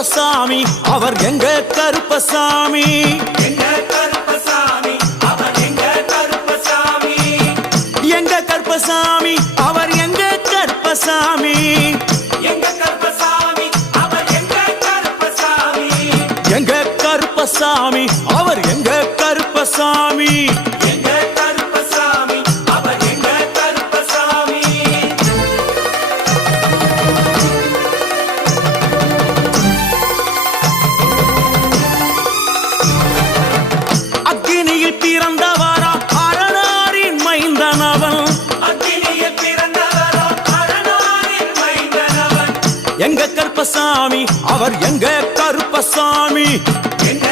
கருப்பசாமி அவர் எங்க கருப்பசாமி எங்க கருப்பசாமி அவர் எங்க கருப்பசாமி எங்க கருப்பசாமி அவர் எங்க கருப்பசாமி எங்க கருப்பசாமி அவர் எங்க கருப்பசாமி எங்க கருப்பசாமி அவர் எங்க கருப்பசாமி எங்க கருப்பசாமி அவர் எங்க கருப்பசாமி அக்கினியில் பிறந்தவரா அரணாரின் மைந்தனவன் அக்கினியில் பிறந்தவரோ அரணாரின் மைந்தனவன் எங்க கருப்பசாமி அவர் எங்க கருப்பசாமி எங்க